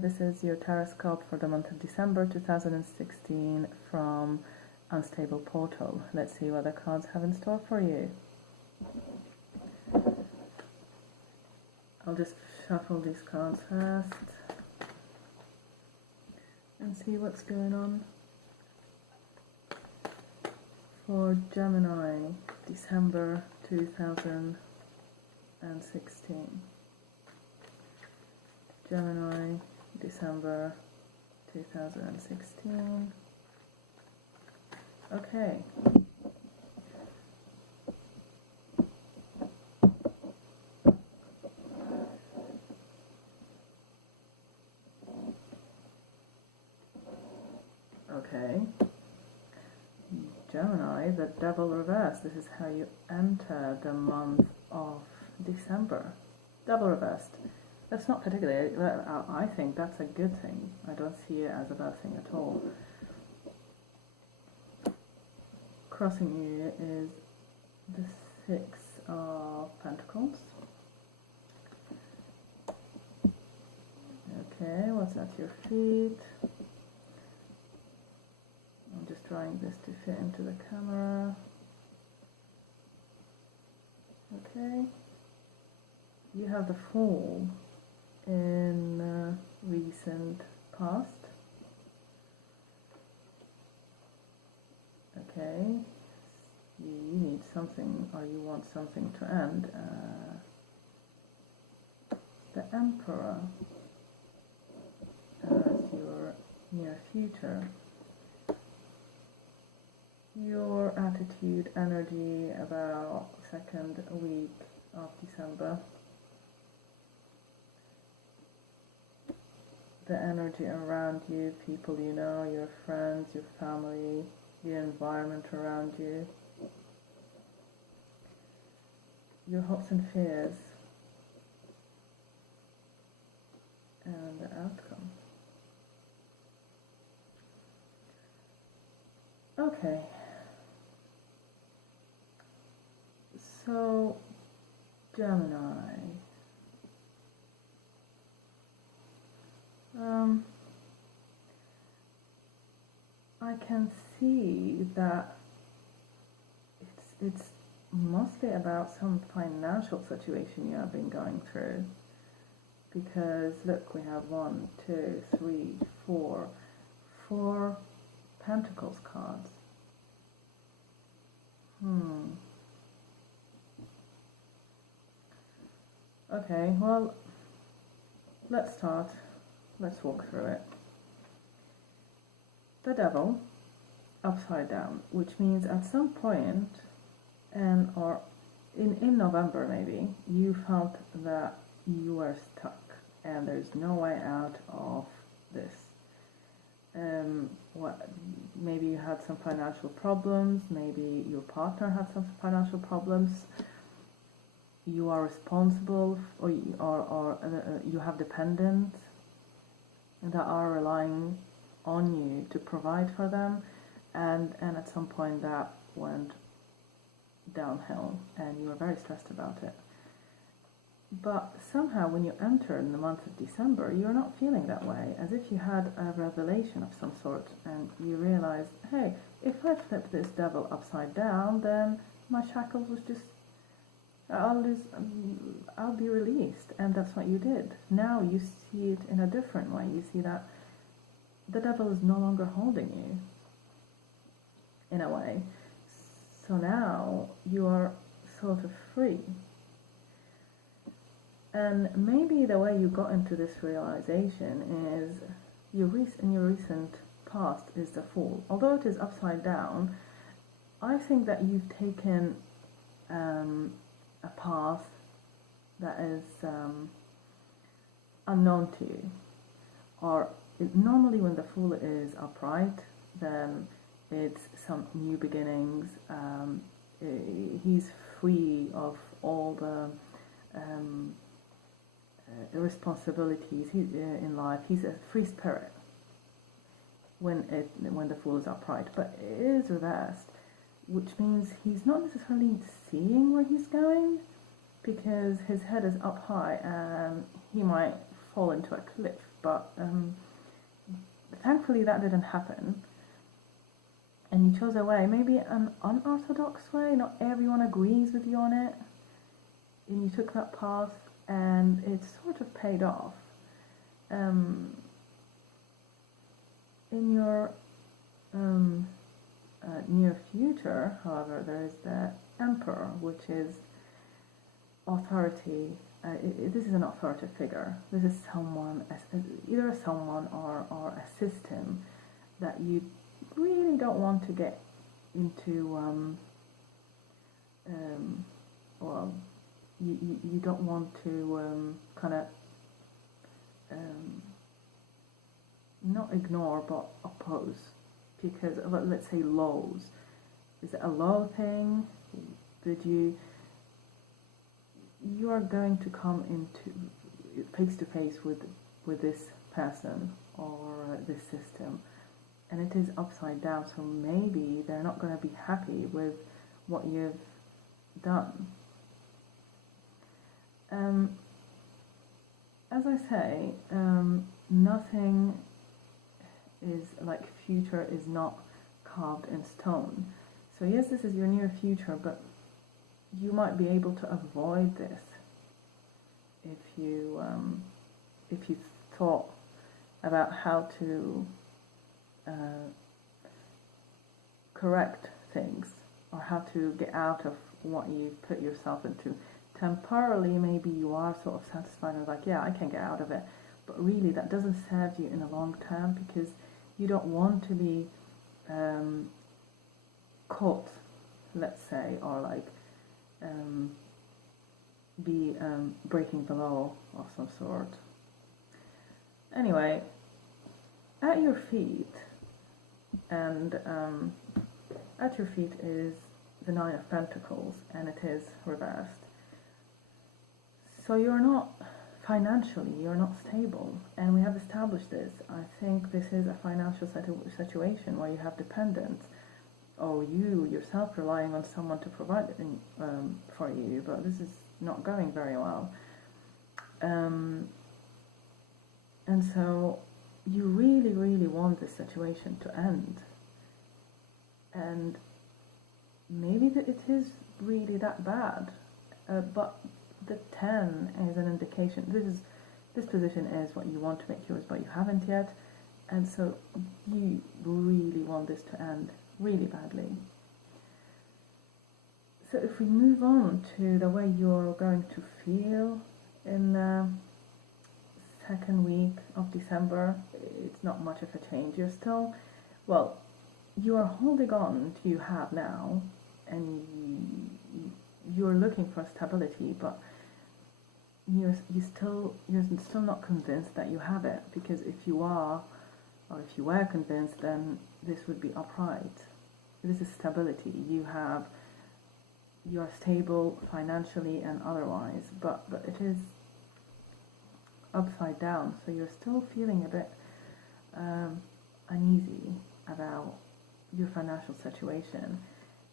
This is your Taroscope for the month of December 2016 from Unstable Portal. Let's see what the cards have in store for you. I'll just shuffle these cards first and see what's going on for Gemini, December 2016. Gemini, December 2016. Okay. Okay. Gemini, the Devil reversed. This is how you enter the month of December. Devil reversed. That's not particularly, I think that's a good thing. I don't see it as a bad thing at all. Crossing you is the Six of Pentacles. Okay, what's at your feet? I'm just trying this to fit into the camera. Okay. You have the Fool in recent past. Okay, you need something, or you want something to end. The Emperor as your near future. Your attitude, energy about second week of December. The energy around you, people you know, your friends, your family, the environment around you, your hopes and fears, and the outcome. Okay, so Gemini. I can see that it's mostly about some financial situation you have been going through, because look, we have 1, 2, 3, 4 Pentacles cards. Okay, well, let's start. Let's walk through it. The Devil, upside down, which means at some point, or in November maybe, you felt that you were stuck and there's no way out of this. Maybe you had some financial problems, maybe your partner had some financial problems, you are responsible, or you have dependents that are relying on you to provide for them, and at some point that went downhill and you were very stressed about it. But somehow when you enter in the month of December, you're not feeling that way, as if you had a revelation of some sort and you realized, hey, if I flip this devil upside down, then my shackles was just, I'll be released, and that's what you did. Now you see it in a different way. You see that the devil is no longer holding you, in a way. So now you are sort of free. And maybe the way you got into this realization is in your recent past is the Fool. Although it is upside down, I think that you've taken a path that is unknown to you. Or normally when the Fool is upright, then it's some new beginnings. He's free of all the responsibilities in life. He's a free spirit when the Fool is upright, but it is reversed, which means he's not necessarily seeing where he's going, because his head is up high and he might fall into a cliff. but thankfully that didn't happen. And you chose a way, maybe an unorthodox way, not everyone agrees with you on it, and you took that path, and it sort of paid off. In your near future, however, there is the Emperor, which is authority. This is an authoritative figure. This is someone, either someone or a system that you really don't want to get into. Well, you don't want to kind of not ignore but oppose, because let's say laws. Is it a law thing? Did you are going to come into face to face with this person or this system, and it is upside down, so maybe they're not going to be happy with what you've done. As I say, nothing is like future is not carved in stone. So yes, this is your near future, but you might be able to avoid this if you thought about how to correct things, or how to get out of what you put yourself into. Temporarily, maybe you are sort of satisfied and like, yeah, I can get out of it, but really that doesn't serve you in the long term, because you don't want to be caught, let's say, or like be breaking the law of some sort. Anyway, at your feet, and at your feet is the Nine of Pentacles, and it is reversed. So you're not financially, you're not stable, and we have established this. I think this is a financial situation where you have dependence, or you yourself relying on someone to provide it for you, but this is not going very well. And so you really, really want this situation to end. And maybe it is really that bad, but the 10 is an indication. This position is what you want to make yours, but you haven't yet, and so you really want this to end really badly. So if we move on to the way you're going to feel in the second week of December, it's not much of a change. You're still, well, you are holding on to you have now, and you're looking for stability, but you're still not convinced that you have it, because if you are, or if you were convinced, then this would be upright. This is stability. You're stable financially and otherwise, but it is upside down, so you're still feeling a bit uneasy about your financial situation.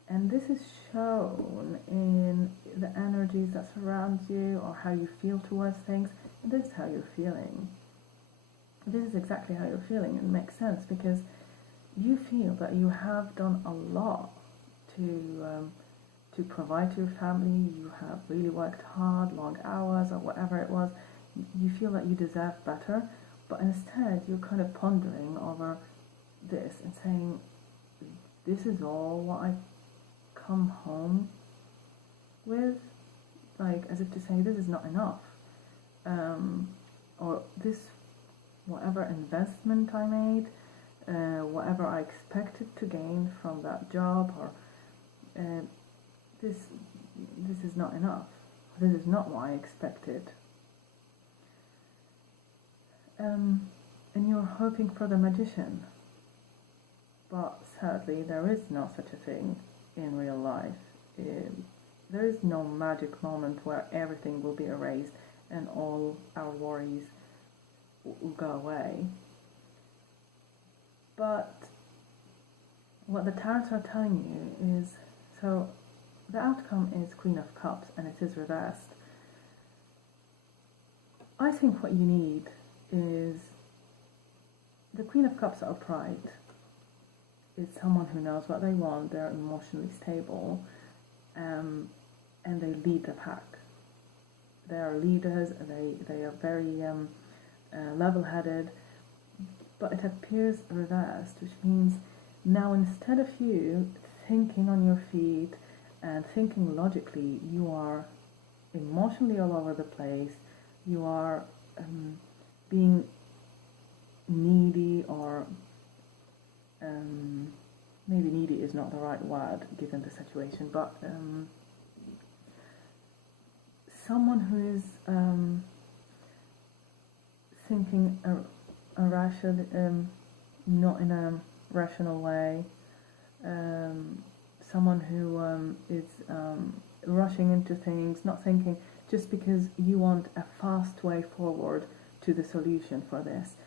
And this is shown in the energies that surround you, or how you feel towards things. And this is how you're feeling. This is exactly how you're feeling. It makes sense, because you feel that you have done a lot to provide to your family. You have really worked hard, long hours, or whatever it was. You feel that you deserve better, but instead you're kind of pondering over this and saying, this is all what I come home with, like as if to say, this is not enough, or this, whatever investment I made, whatever I expected to gain from that job, or this is not enough. This is not what I expected. And you're hoping for the Magician, but sadly there is no such a thing in real life. There is no magic moment where everything will be erased and all our worries will go away. But what the tarots are telling you is, so the outcome is Queen of Cups, and it is reversed. I think what you need is Queen of Cups upright is someone who knows what they want, they're emotionally stable, and they lead the pack. They are leaders, they are very level-headed, but it appears reversed, which means now instead of you thinking on your feet and thinking logically, you are emotionally all over the place, you are being needy, or maybe needy is not the right word given the situation, but someone who is thinking not in a rational way, someone who is rushing into things, not thinking, just because you want a fast way forward to the solution for this.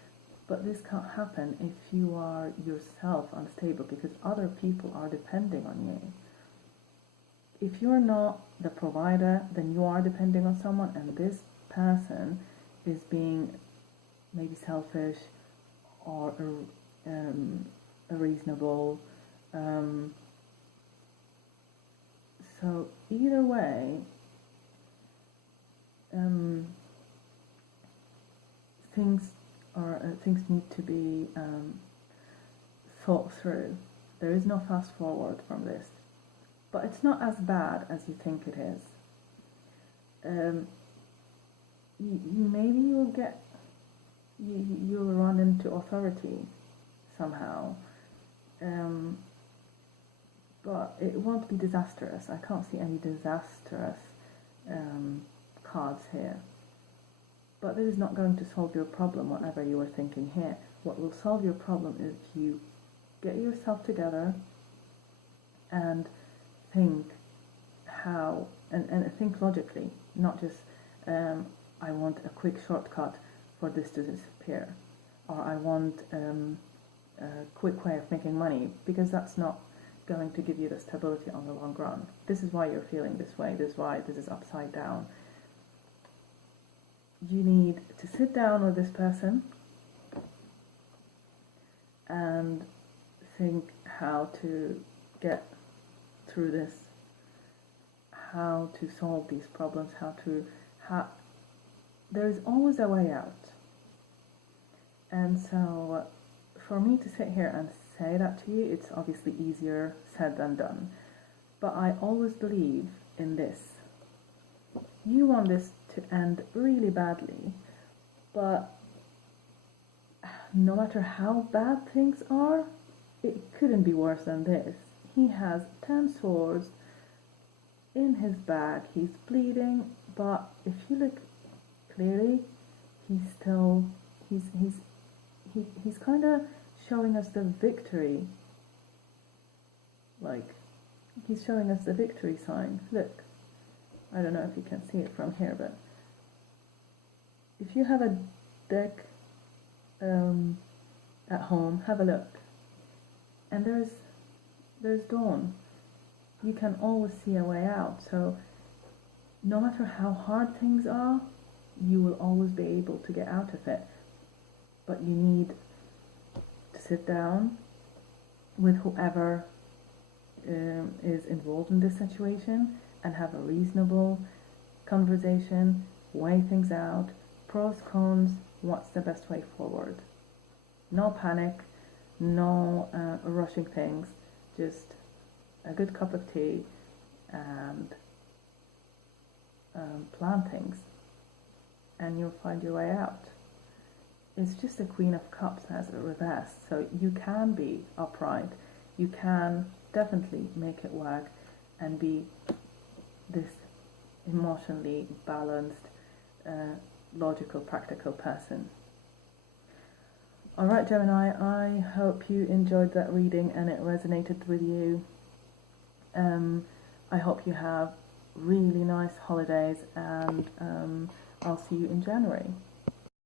But this can't happen if you are yourself unstable, because other people are depending on you. If you're not the provider, then you are depending on someone, and this person is being maybe selfish or reasonable. So either way, things need to be thought through. There is no fast forward from this, but it's not as bad as you think it is. Maybe you'll run into authority somehow, but it won't be disastrous. I can't see any disastrous cards here. But this is not going to solve your problem, whatever you were thinking here. What will solve your problem is if you get yourself together and think how, and think logically, not just I want a quick shortcut for this to disappear, or I want a quick way of making money, because that's not going to give you the stability on the long run. This is why you're feeling this way, this is why this is upside down. You need to sit down with this person and think how to get through this, how to solve these problems, there's always a way out. And so for me to sit here and say that to you, it's obviously easier said than done. But I always believe in this. You want this to end really badly, but no matter how bad things are, it couldn't be worse than this. He has 10 swords in his bag, he's bleeding, but if you look clearly, he's kind of showing us the victory. Like, he's showing us the victory sign. Look, I don't know if you can see it from here, but if you have a deck at home, have a look, and there's dawn. You can always see a way out. So no matter how hard things are, you will always be able to get out of it. But you need to sit down with whoever is involved in this situation and have a reasonable conversation, weigh things out, pros, cons, what's the best way forward. No panic, no rushing things, just a good cup of tea and plan things, and you'll find your way out. It's just the Queen of Cups as a reverse, so you can be upright, you can definitely make it work and be this emotionally balanced, logical, practical person. Alright, Gemini, I hope you enjoyed that reading and it resonated with you. I hope you have really nice holidays, and I'll see you in January.